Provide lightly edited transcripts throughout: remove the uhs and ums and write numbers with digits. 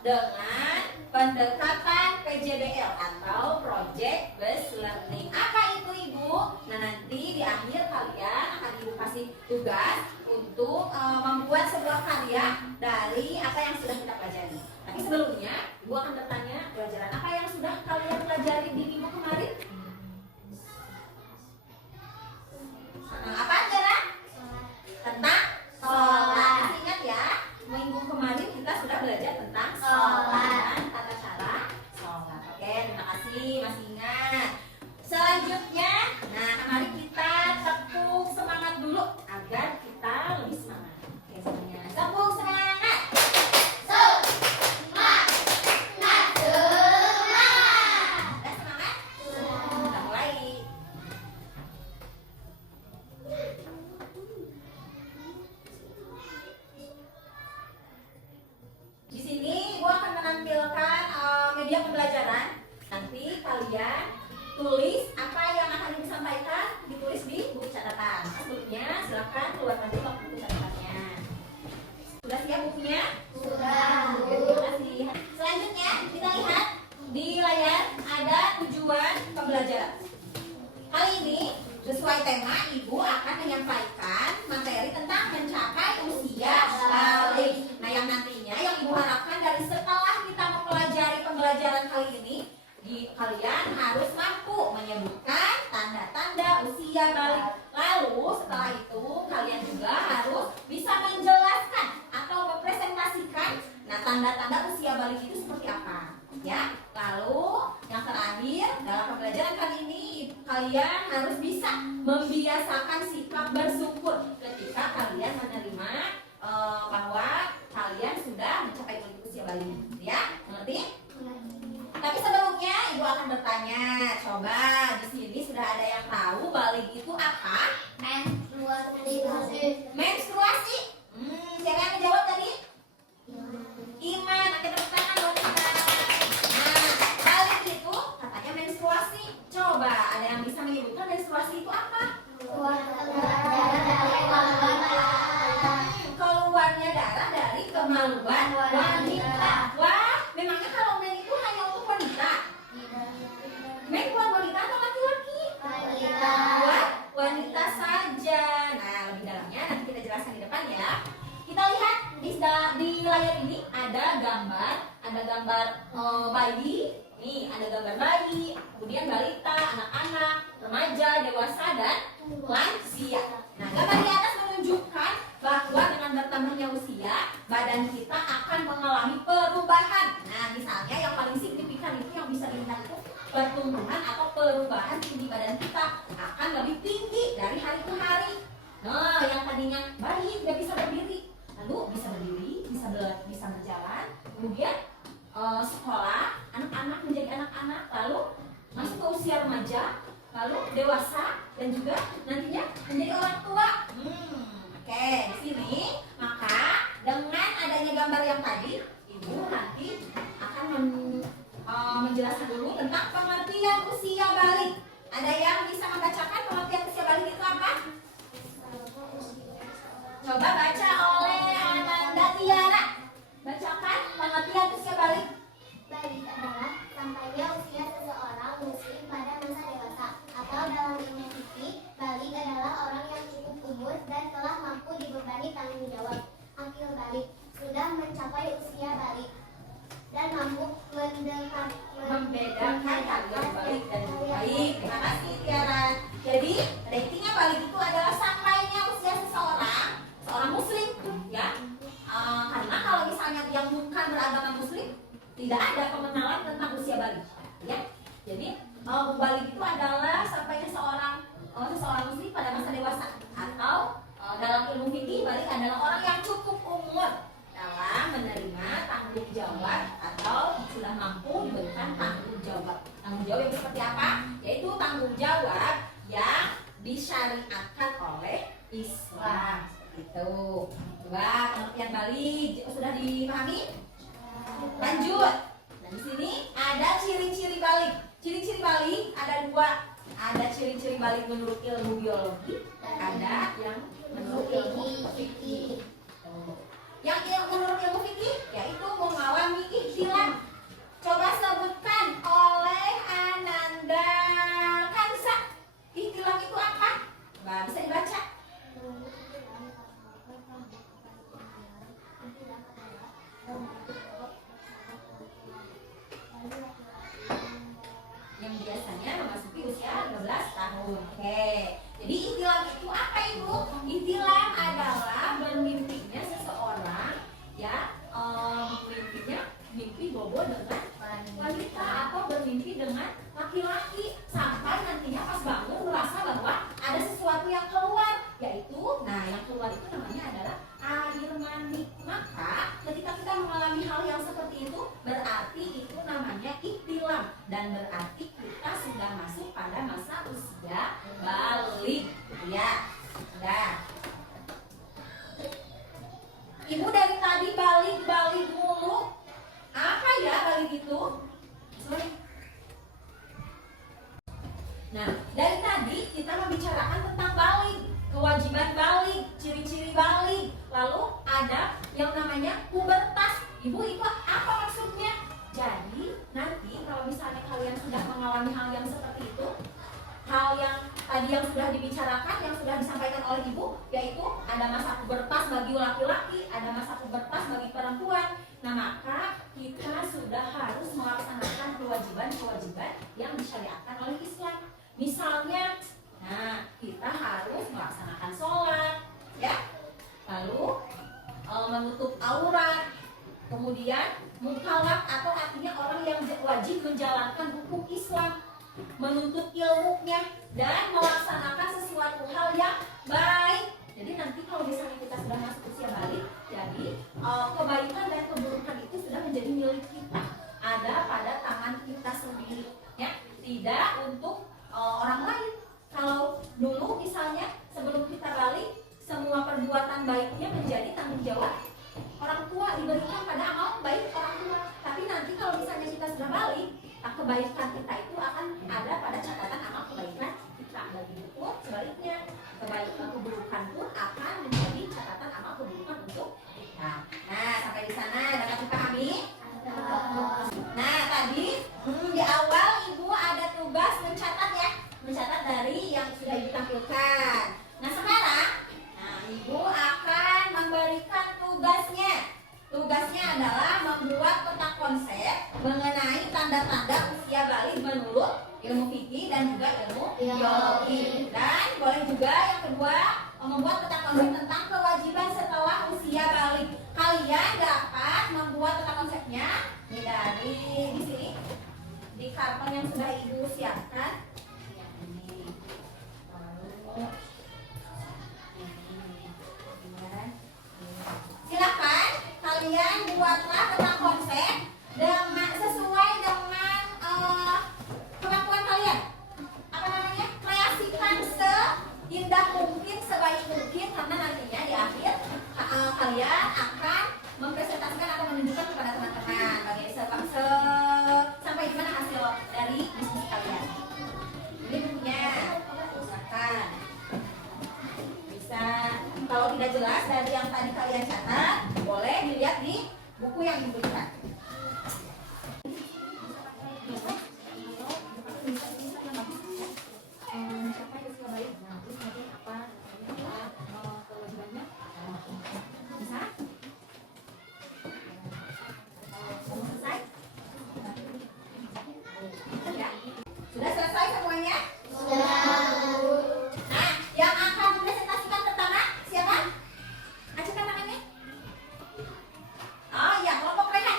dengan pendekatan PJBL atau Project Based Learning. Apa itu Ibu? Nah, nanti di akhir kalian akan Ibu kasih tugas untuk membuat sebuah karya dari apa yang sudah kita pelajari. Tapi sebelumnya Ibu akan bertanya, pelajaran apa yang sudah kalian pelajari di minggu kemarin? Apa aja? Tentang sholat. Ingat ya, minggu kemarin kita sudah belajar tentang sholat dan tata cara sholat. Oke, terima kasih, masih ingat. Selanjutnya, nah mari kita tepuk semangat dulu agar kita lebih semangat. Oke, semuanya tepuk semangat. Semangat, semangat. Udah semangat? Kita mulai. Di sini gua akan menampilkan media pembelajaran. Nanti kalian tulis apa yang akan disampaikan, ditulis di buku catatan. Sebelumnya silakan keluarkan dulu buku catatannya. Sudah siap bukunya? Sudah. Oke, terima kasih. Selanjutnya kita lihat di layar ada tujuan pembelajaran. Kali ini sesuai tema Ibu akan menyampaikan materi tentang mencapai usia balik. Nah, yang nantinya yang Ibu harapkan dari setelah kita mempelajari pembelajaran kali ini, kalian harus mampu menyebutkan tanda-tanda usia balik. Lalu setelah itu kalian juga harus bisa menjelaskan atau mempresentasikan tanda-tanda usia balik itu seperti apa. Ya, lalu yang terakhir dalam pembelajaran kali ini kalian harus bisa membiasakan sikap bersyukur ketika kalian menerima bahwa kalian sudah mencapai usia balik. Ya, mengerti? Tapi sebelumnya Ibu akan bertanya, coba di sini sudah ada yang tahu balik itu apa? Menstruasi. Menstruasi? Siapa yang menjawab tadi? Iman. Oke, tepuk tangan buat kita. Nah, balik itu katanya menstruasi. Coba ada yang bisa menyebutkan menstruasi itu apa? Keluarnya darah dari kemaluan wanita. Wah, memangnya kalau men itu hanya untuk wanita? Men buat wanita atau laki-laki? Buat wanita saja. Nah, lebih dalamnya nanti kita jelaskan di depan ya. Kita lihat di layar ini ada gambar bayi. Nih, ada gambar bayi, kemudian balita, anak-anak, remaja, dewasa, dan lansia. Nah, gambar di atas menunjukkan bahwa dengan bertambahnya usia, badan kita akan mengalami perubahan. Nah, misalnya yang paling signifikan itu yang bisa dilihat itu pertumbuhan atau perubahan tinggi badan kita akan lebih tinggi dari hari ke hari. Nah, yang tadinya bayi tidak bisa berdiri, lalu bisa berdiri, bisa berjalan, kemudian sekolah, anak-anak menjadi anak-anak, lalu masuk ke usia remaja, lalu dewasa, dan juga nantinya menjadi orang tua. Oke, di sini maka dengan adanya gambar yang tadi, Ibu nanti akan menjelaskan dulu tentang pengertian usia balik. Ada yang bisa membacakan pengertian usia balik itu apa? Coba baca oleh Ananda Tiara. Bacakan pengertian usia balik. Balik adalah sampainya usia seseorang muslim pada masa dewasa, atau dalam ilmu fikih, balik adalah orang yang cukup umur dan telah mampu dibebani tanggung jawab. Akil balik sudah mencapai usia balik dan mampu membedakan harga balik dan baik. Terima kasih Tiara. Jadi pada intinya balik itu adalah sampainya usia seorang muslim, ya. Karena kalau misalnya yang bukan beragama muslim, tidak ada pengenalan tentang usia balik, ya. Jadi balik itu adalah sampainya seseorang muslim pada masa dewasa, atau dalam ilmu fikih balik adalah orang yang cukup umur dalam menerima tanggung jawab atau sudah mampu diberikan tanggung jawab. Tanggung jawab yang seperti apa? Yaitu tanggung jawab yang disyariatkan oleh Islam. Itu. Coba pengertian balik sudah dipahami? Lanjut. Nah, di sini ada ciri-ciri balik. Ciri-ciri balik ada dua. Ada ciri-ciri balik menurut ilmu biologi, ada yang menurut ilmu fikih. Yang menurut ilmu fikih yaitu mengalami dan berarti kita sudah masuk pada masa usia balik, ya. Sudah. Ibu dari tadi balik mulu. Apa ya balik itu? Sorry. Nah, dari tadi kita membicarakan tentang balik, kewajiban balik, ciri-ciri balik. Lalu ada yang namanya pubertas. Ibu, itu apa maksudnya? Jadi nanti kalau misalnya kalian sudah mengalami hal yang seperti itu, hal yang tadi yang sudah dibicarakan, yang sudah disampaikan oleh ibu, yaitu ada masa pubertas bagi laki-laki, ada masa pubertas bagi perempuan. Nah, maka kita sudah harus melaksanakan kewajiban-kewajiban yang disyariatkan oleh Islam. Misalnya, nah, kita harus melaksanakan sholat, ya, lalu menutup aurat, kemudian mukallaf atau artinya orang yang wajib menjalankan hukum Islam, menuntut ilmunya, dan melaksanakan sesuatu hal yang baik. Jadi nanti kalau misalnya kita sudah masuk usia balik, jadi kebaikan dan keburukan itu sudah menjadi milik kita, ada pada tangan kita sendiri, ya, tidak untuk orang lain. Kalau dulu misalnya sebelum kita balik, semua perbuatan baiknya menjadi tanggung jawab orang tua, diberikan pada amal baik orang tua. Tapi nanti kalau misalnya kita sudah balik, kebaikan kita itu akan ada pada catatan amal kebaikan kita. Begitu sebaliknya, kebaikan keburukan pun akan menjadi catatan amal keburukan untuk kita. Nah, sampai di sana dapat dipahami? Nah, tadi di awal ibu ada tugas mencatat, ya, mencatat dari yang sudah ibu tampilkan. Nah, sekarang ibu akan memberikan tugasnya. Tugasnya adalah membuat peta konsep mengenai tanda-tanda usia balik menurut ilmu fikih dan juga ilmu biologi. Dan boleh juga yang kedua membuat peta konsep tentang kewajiban setelah usia balik. Kalian dapat membuat peta konsepnya dari di sini, di karton yang sudah ibu siapkan. Silakan kalian buatlah peta konsep dengan sesuai dengan kemampuan kalian. Apa namanya? Kreasikan seindah mungkin, sebaik mungkin, karena nantinya di akhir kalian akan mempresentasikan atau menunjukkan kepada teman-teman bagaimana sampai gimana hasil dari diskusi kalian. Ini bukunya, silakan. Bisa, kalau tidak jelas dari yang tadi kalian catat, boleh dilihat di buku yang diberikan. Sudah selesai semuanya? Nah, yang akan mempresentasikan pertama siapa? Acungkan tangannya. Oh iya, kelompok Rehan.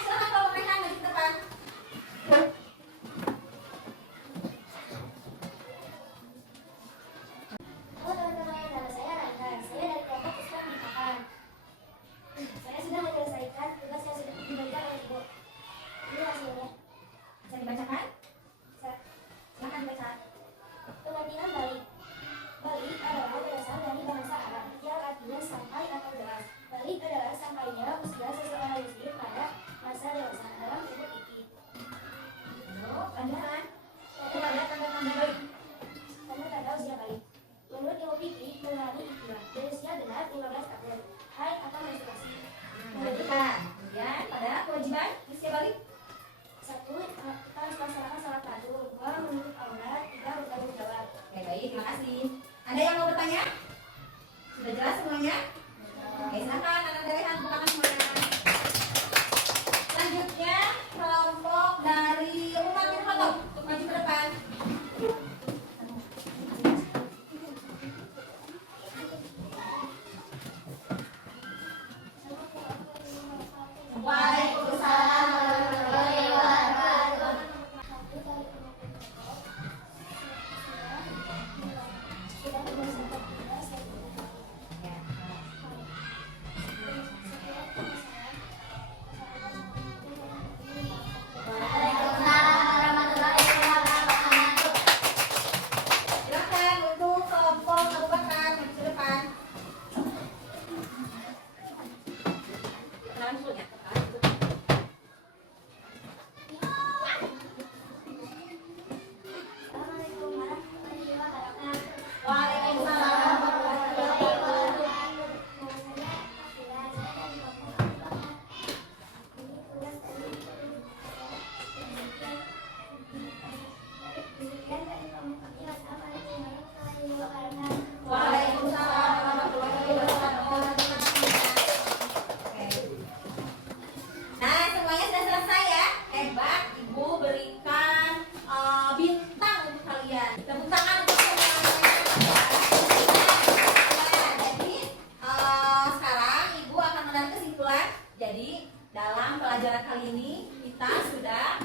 ya. Assalamualaikum warahmatullahi wabarakatuh. Waalaikumsalam warahmatullahi wabarakatuh. Waalaikumsalam warahmatullahi wabarakatuh. Oke. Nah, semuanya sudah selesai ya. Hebat, Ibu berikan bintang untuk kalian. Tepuk tangan untuk semuanya. Nah, jadi sekarang Ibu akan menarik kesimpulan. Jadi dalam pelajaran kali ini kita sudah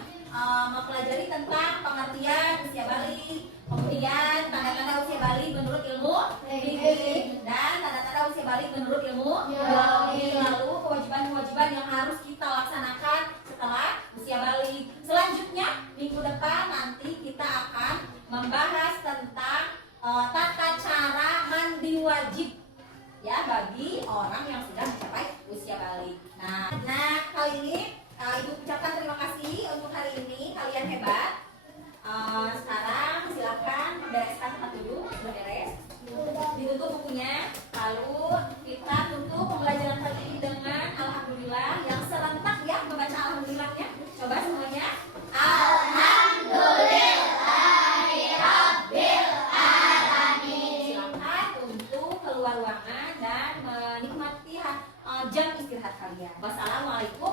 mempelajari tentang pengertian usia balik, kemudian tanda-tanda usia balik menurut ilmu fikih dan tanda-tanda usia balik menurut ilmu biologi, lalu kewajiban-kewajiban yang harus kita laksanakan setelah usia balik. Selanjutnya minggu depan nanti kita akan membahas tentang tata cara mandi wajib ya bagi orang yang sudah mencapai usia balik. Nah kali ini Ibu ucapkan terima kasih untuk hari ini, kalian hebat. Sekarang silakan bereskan tempat duduk, beres, ditutup bukunya. Lalu kita tutup pembelajaran kali ini dengan alhamdulillah yang serentak ya, membaca alhamdulillahnya. Coba semuanya. Alhamdulillahirabbil alamin. Silakan untuk keluar ruangan dan menikmati jam istirahat kalian. Wassalamualaikum